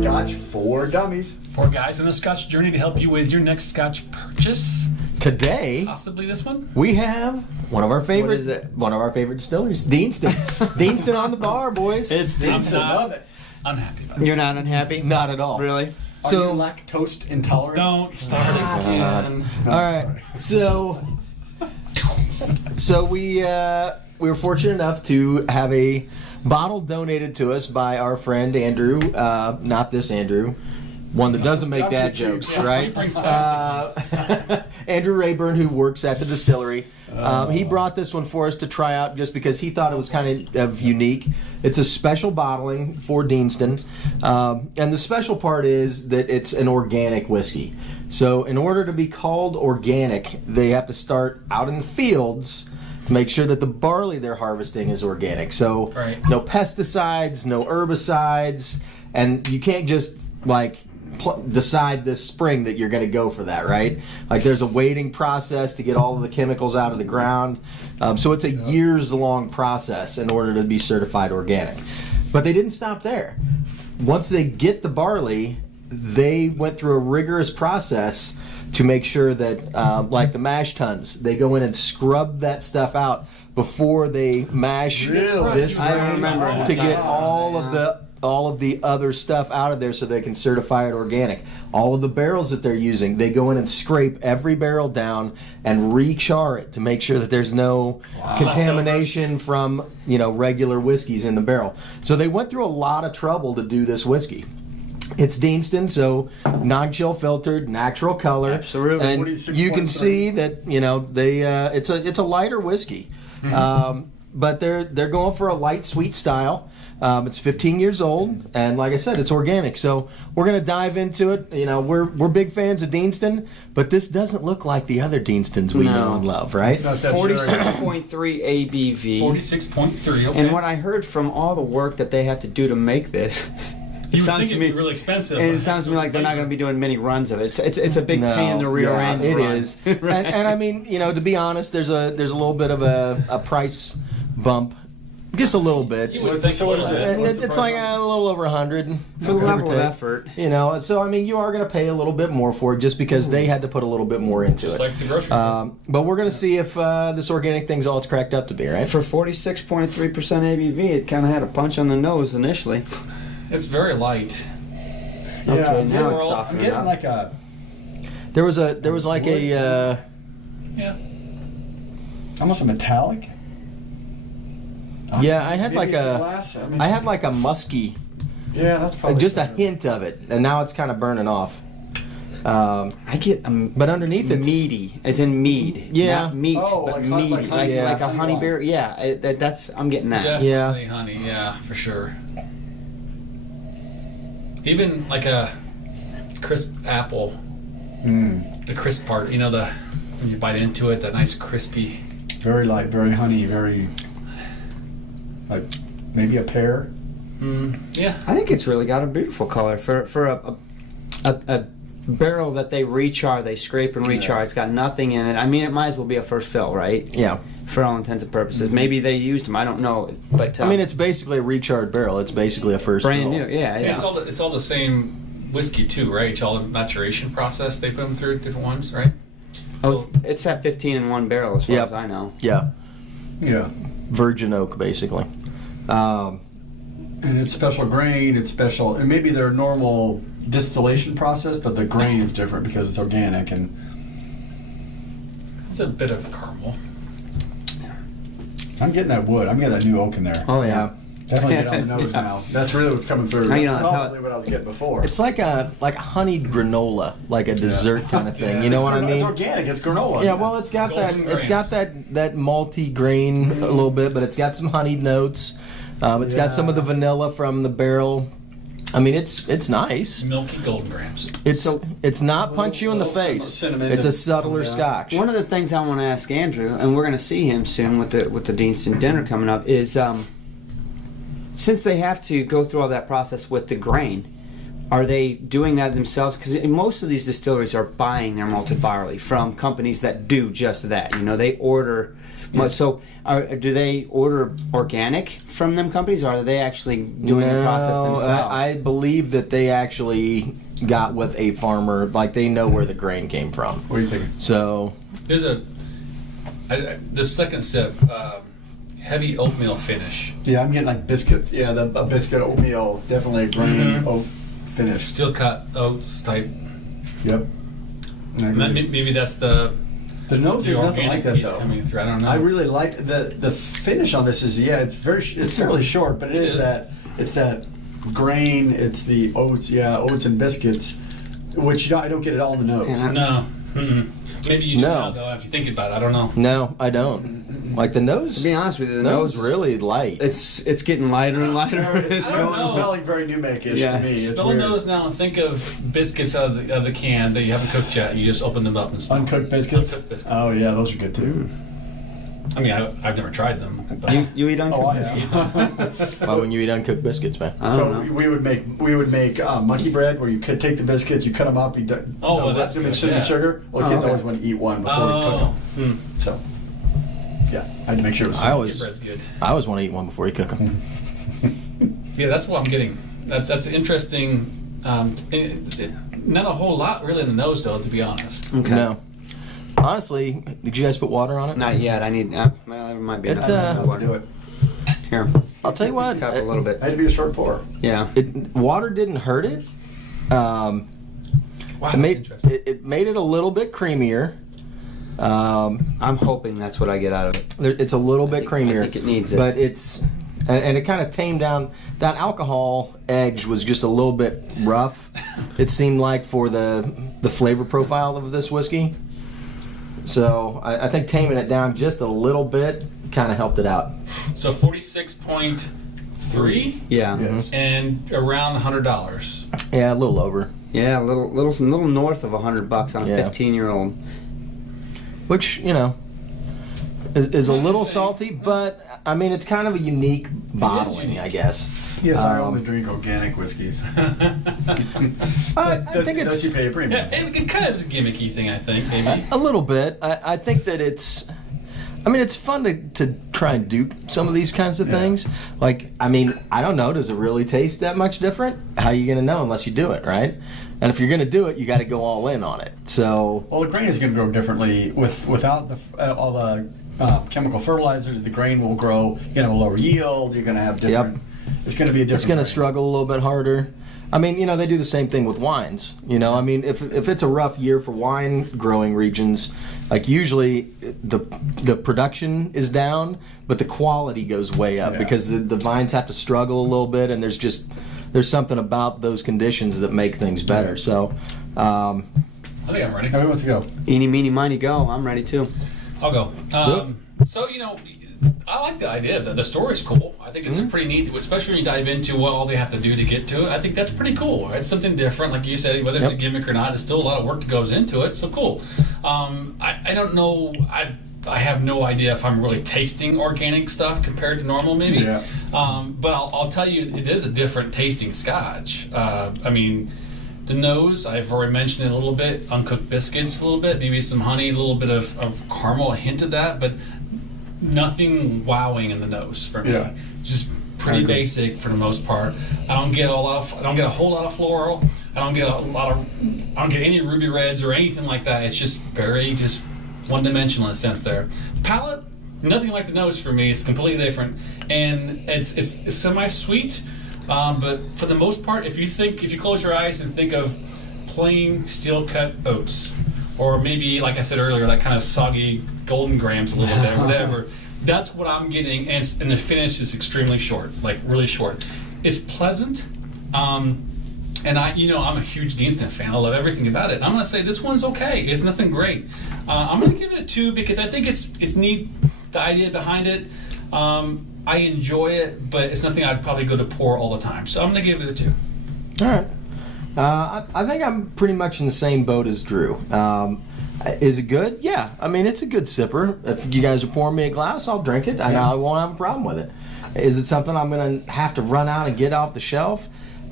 Scotch for Dummies. 4 guys on a Scotch journey to help you with your next Scotch purchase. Today, Possibly this one. we have one of our favorite, What is it? one of our favorite distilleries, Deanston. Deanston on the bar, boys. It's decent. Love it. Unhappy about it. You're not unhappy? Not at all. Really? Are you lactose intolerant? Don't start again. All right, so we were fortunate enough to have a bottle donated to us by our friend Andrew. Not this Andrew. One that doesn't make dad jokes, right? Andrew Rayburn, who works at the distillery. He brought this one for us to try out just because he thought it was kind of unique. It's a special bottling for Deanston. And the special part is that it's an organic whiskey. So in order to be called organic, they have to start out in the fields to make sure that the barley they're harvesting is organic. So no pesticides, no herbicides, and you can't just decide this spring that you're going to go for that, right? Like there's a waiting process to get all of the chemicals out of the ground. So it's a years-long process in order to be certified organic. But they didn't stop there. Once they get the barley, they went through a rigorous process to make sure that, like the mash tuns, they go in and scrub that stuff out before they mash this I remember to get all of the other stuff out of there so they can certify it organic. All of the barrels that they're using, they go in and scrape every barrel down and re-char it to make sure that there's no contamination from regular whiskeys in the barrel. So they went through a lot of trouble to do this whiskey. It's Deanston, so non-chill filtered, natural color. Absolutely. And you can see that it's a lighter whiskey, but they're going for a light, sweet style. It's 15 years old, and like I said, it's organic. So we're going to dive into it. We're big fans of Deanston, but this doesn't look like the other Deanstons we know and love, right? 46.3 ABV. 46.3. Okay. And what I heard from all the work that they have to do to make this, you would think it'd be really expensive. and it sounds to me like they're not going to be doing many runs of it. It's a big pain in the rear end. It is, and I mean, to be honest, there's a little bit of a price bump. Just a little bit. You would think. So what is it? It's like a little over 100 For the level of effort. So I mean, you are going to pay a little bit more for it just because they had to put a little bit more into Just it. like the grocery store. But we're going to see if this organic thing's all it's cracked up to be, right? For 46.3% ABV, it kind of had a punch on the nose initially. It's very light. Yeah, Okay, now overall, it's I'm softening getting up. like a. There was like Yeah. Almost a metallic. Yeah, I had Maybe like it's a glass. I mean, I had like a musky, Yeah, that's probably just a hint of it, and now it's kind of burning off. I get But underneath it's meaty, as in mead. Yeah. Not meat, Oh, but like meaty. like honey, yeah. Like a honey beer. Yeah, that's I'm getting that. Definitely honey. Yeah, for sure. Even like a crisp apple. The crisp part, when you bite into it, that nice crispy. very light, very honey, very like maybe a pear. Yeah. I think it's really got a beautiful color for a barrel that they rechar, they scrape and rechar. Yeah. It's got nothing in it. I mean, it might as well be a first fill, right? yeah. For all intents and purposes. Maybe they used them. I don't know. But I mean, it's basically a recharred barrel. It's basically a first brand fill. new. Yeah, Yeah, yeah. it's all the same whiskey too, right? It's all the maturation process they put them through, different ones, right? Oh, it's at 15 in one barrel, as far as I know. Yeah, Yeah, virgin oak, basically. and it's special grain. It's special, and maybe their normal distillation process, but the grain is different because it's organic and. It's a bit of caramel. I'm getting that wood. I'm getting that new oak in there. Oh, yeah. Definitely get on the nose now. That's really what's coming through. Now you That's know probably what I was getting before. It's like a honeyed granola, like a dessert kind of thing. Yeah, You know it's what I It's mean? organic. It's granola. Yeah, well, it's got Golden that. It's got that malty grain a little bit, but it's got some honeyed notes. It's got some of the vanilla from the barrel. I mean, it's nice. Milky golden grams. It's not punch you in the little face. cinnamon It's a to subtler come down. Scotch. One of the things I want to ask Andrew, and we're going to see him soon with the Deanston dinner coming up, is since they have to go through all that process with the grain, Are they doing that themselves? Because most of these distilleries are buying their malted barley from companies that do just that. They order. So, do they order organic from them companies, or are they actually doing the process themselves? I believe that they actually got with a farmer, like they know where the grain came from. What do you think? So There's the second sip, heavy oatmeal finish. Yeah, I'm getting like biscuits. Yeah, a biscuit oatmeal, definitely grain oat finish. Steel cut oats type. Yep. Maybe that's the nose is nothing like organic that piece though. coming through. I don't know. I really like the finish on this. It's fairly short, but it's that grain. It's the oats, oats and biscuits, which I don't get it all in the nose. Yeah. No. Mm-mm. Maybe you do No. now, though, if you think about it. I don't know. no, I don't. Like the nose. To be honest with you, the nose nose is really light. it's getting lighter and lighter. It's I don't know. smelling very new make-ish Yeah. to me. It's Smell a weird. nose now and think of biscuits out of the can that you haven't cooked yet. You just open them up and smell. Uncooked biscuits? Uncooked biscuits. Oh yeah, those are good too. I mean, I've never tried them. But You eat uncooked Oh, I biscuits? have. Why wouldn't you eat uncooked biscuits, man? I don't So know. we would make monkey bread where you could take the biscuits, you cut them up, well, that's mix good, it yeah. with sugar. Well, kids always want to eat one before you cook them. So yeah, I had to make sure it was. I Your always bread's good. want to eat one before you cook them. Yeah, that's what I'm getting. That's interesting. Not a whole lot really in the nose, though, to be honest. Okay. No. Honestly, did you guys put water on it? Not yet. I need. Well, there might be. It's, enough. I'll do it. Here. I'll tell you what. Tap a little bit. I had to be a short pour. Yeah. Water didn't hurt it. Wow, It that's made interesting. it made it a little bit creamier. I'm hoping that's what I get out of it. It's a little bit I creamier. think it needs it. But it's and it kind of tamed down. That alcohol edge was just a little bit rough. It seemed like for the flavor profile of this whiskey. So I think taming it down just a little bit kind of helped it out. So 46.3 Yeah. Yes. and around $100. Yeah, a little over. Yeah, a little north of $100 on a Yeah. 15-year-old. Which, is a little say- salty, but I mean it's kind of a unique bottling, unique. I guess. Yes, I only drink organic whiskeys. I think Does it's you pay a premium? Yeah, it kind of is a gimmicky thing, I think, maybe. a little bit. I think that it's fun to try and do some of these kinds of Yeah. things. Like, I don't know, does it really taste that much different? How are you going to know unless you do it, right? And if you're going to do it, you got to go all in on it. So, Well, the grain is going to grow differently without all the chemical fertilizers. The grain will grow. You're going to have a lower yield. You're going to have different. It's going to be a different. it's going to grain. struggle a little bit harder. I mean, they do the same thing with wines. I mean, if it's a rough year for wine growing regions, like usually the production is down, but the quality goes way up because the vines have to struggle a little bit, and there's something about those conditions that make things better. So, I think I'm ready. Everyone wants to go. Eeny, meeny, miny, go. I'm ready too. I'll go. So, I like the idea. The story's cool. I think it's a pretty neat, especially when you dive into what all they have to do to get to it. I think that's pretty cool. It's something different, like you said, whether it's a gimmick or not, it's still a lot of work that goes into it. So cool. I don't know. I have no idea if I'm really tasting organic stuff compared to normal, maybe. Yeah. But I'll tell you, it is a different tasting Scotch. I mean, the nose, I've already mentioned it a little bit. Uncooked biscuits, a little bit. Maybe some honey, a little bit of caramel, a hint of that, but nothing wowing in the nose for me. Yeah. Just pretty basic for the most part. I don't get a whole lot of floral. I don't get any ruby reds or anything like that. It's just very one dimensional in a sense there. Palate, nothing like the nose for me. It's completely different, and it's semi sweet. But for the most part, if you close your eyes and think of plain steel cut oats, or maybe like I said earlier, that kind of soggy golden grams a little bit, or whatever. That's what I'm getting, and the finish is extremely short, like really short. It's pleasant, and I'm a huge Deanston fan. I love everything about it. I'm gonna say this one's okay. It's nothing great. I'm gonna give it a 2 because I think it's neat, the idea behind it. I enjoy it, but it's nothing I'd probably go to pour all the time. So I'm gonna give it a 2. all right. I think I'm pretty much in the same boat as Drew. Is it good? Yeah. I mean, it's a good sipper. If you guys are pouring me a glass, I'll drink it, and I won't have a problem with it. Is it something I'm going to have to run out and get off the shelf?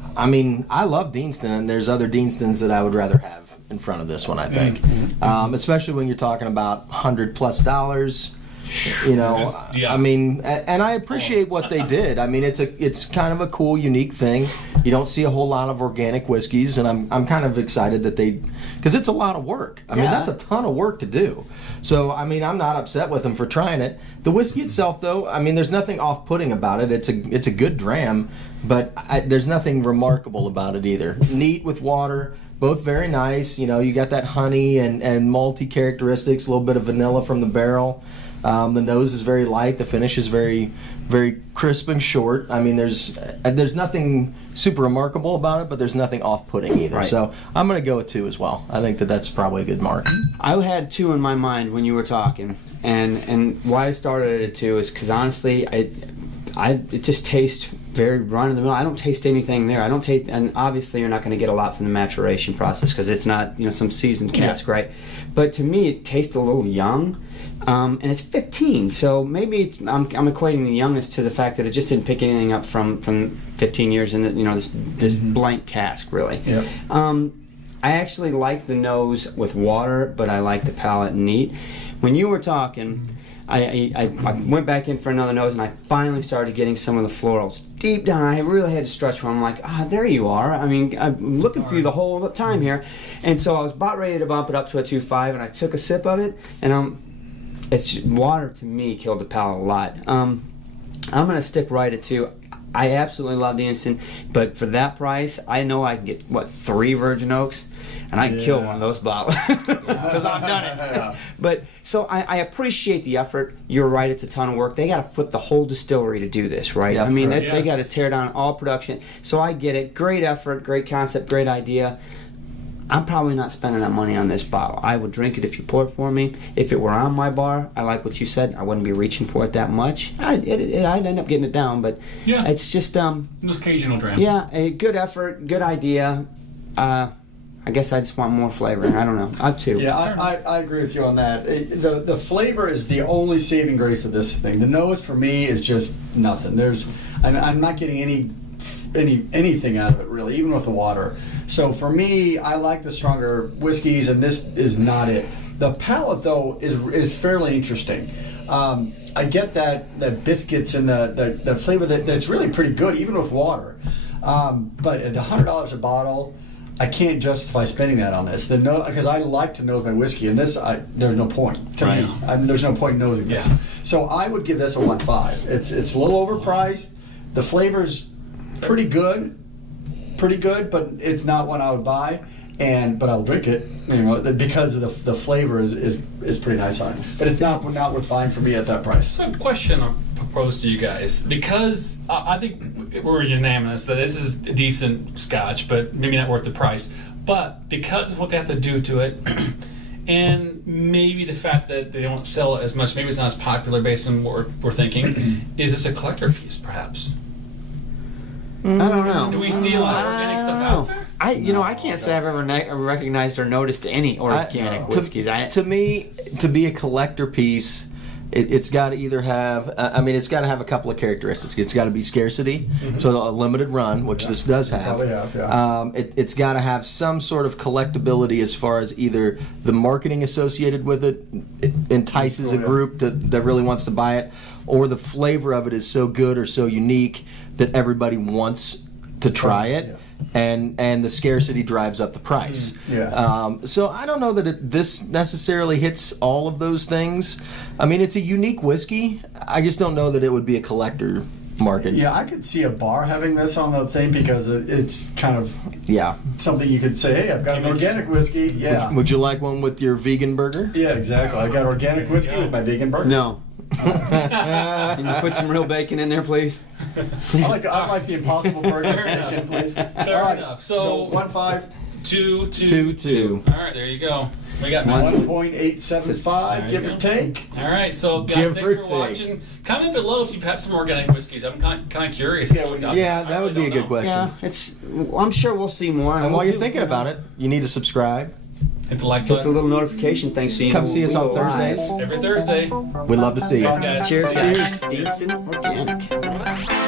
I mean, I love Deanston, and there's other Deanstons that I would rather have in front of this one, I think. Especially when you're talking about $100+. You know, Yeah. I mean, and I appreciate what they did. I mean, it's kind of a cool, unique thing. You don't see a whole lot of organic whiskeys, and I'm kind of excited that because it's a lot of work. I mean, that's a ton of work to do. So, I mean, I'm not upset with them for trying it. The whiskey itself, though, I mean, there's nothing off-putting about it. It's a good dram, but there's nothing remarkable about it either. Neat with water. Both very nice. You know, you got that honey and malty characteristics, a little bit of vanilla from the barrel. The nose is very light. The finish is very, very crisp and short. I mean, there's nothing super remarkable about it, but there's nothing off-putting either. Right. So I'm going to go with 2 as well. I think that's probably a good mark. I had 2 in my mind when you were talking, and why I started at 2 is because honestly, it just tastes very run of the mill. I don't taste anything there. I don't taste, and obviously you're not going to get a lot from the maturation process because it's not some seasoned cask, right? But to me, it tastes a little young. And it's 15, so maybe I'm equating the youngness to the fact that it just didn't pick anything up from 15 years in this blank cask, really. Yep. I actually like the nose with water, but I like the palate neat. When you were talking, I went back in for another nose, and I finally started getting some of the florals deep down. I really had to stretch for them. I'm like, there you are. I mean, I'm looking for you the whole time here, and so I was about ready to bump it up to a 2.5, and I took a sip of it, and it's water to me killed the palate a lot. I'm gonna stick right at 2. I absolutely love Deanston, but for that price, I know I can get 3 Virgin Oaks, and I can kill one of those bottles because I've done it. But so I appreciate the effort. You're right; it's a ton of work. They got to flip the whole distillery to do this, right? Yeah, I mean, correct. they got to tear down all production. So I get it. Great effort, great concept, great idea. I'm probably not spending that money on this bottle. I would drink it if you pour it for me. If it were on my bar, I like what you said. I wouldn't be reaching for it that much. I'd end up getting it down, but it's just Those occasional dram. yeah, a good effort, good idea. I guess I just want more flavor. I don't know. I'm 2. Yeah, I agree with you on that. The flavor is the only saving grace of this thing. The nose for me is just nothing. I'm not getting anything out of it really, even with the water. So for me, I like the stronger whiskeys, and this is not it. The palate though is fairly interesting. I get that biscuits and the flavor that's really pretty good, even with water. But at $100 a bottle, I can't justify spending that on this. Because I like to nose my whiskey, and this there's no point to me. There's no point in nosing this. Yeah. So I would give this a 1.5. It's a little overpriced. The flavor's pretty good, but it's not one I would buy. But I'll drink it, because of the flavor is pretty nice on it. But it's not worth buying for me at that price. So, a question I'll propose to you guys, because I think we're unanimous that this is a decent Scotch, but maybe not worth the price. But because of what they have to do to it, and maybe the fact that they don't sell it as much, maybe it's not as popular based on what we're thinking. Is this a collector piece, perhaps? I don't know. Do we see a lot of organic stuff out there? I can't say I've ever recognized or noticed any organic whiskeys. To me, to be a collector piece, it's got to either have. It's got to have a couple of characteristics. It's got to be scarcity, so a limited run, which this does have. Probably have, yeah. It's got to have some sort of collectability as far as either the marketing associated with it entices a group that really wants to buy it, or the flavor of it is so good or so unique that everybody wants to try it. And the scarcity drives up the price. So I don't know that this necessarily hits all of those things. I mean, it's a unique whiskey. I just don't know that it would be a collector market. Yeah, I could see a bar having this on the thing because it's kind of something you could say, hey, I've got an organic whiskey. Yeah. Would you like one with your vegan burger? Yeah, exactly. I got organic whiskey with my vegan burger. No. Can you put some real bacon in there, please? I like the Impossible burger. Bacon, please. Fair enough. So 1.5. 2. All right, there you go. We got 1.875, give or take. All right, so guys, thanks for watching. Comment below if you've had some organic whiskeys. I'm kind of curious. That would be a good question. Yeah, I'm sure we'll see more. And while you're thinking about it, you need to subscribe. Hit the like Hit button. the little notification thing so you Come see us on Thursdays. Every Thursday. We'd love to see you. Thanks, guys. Cheers. Decent organic.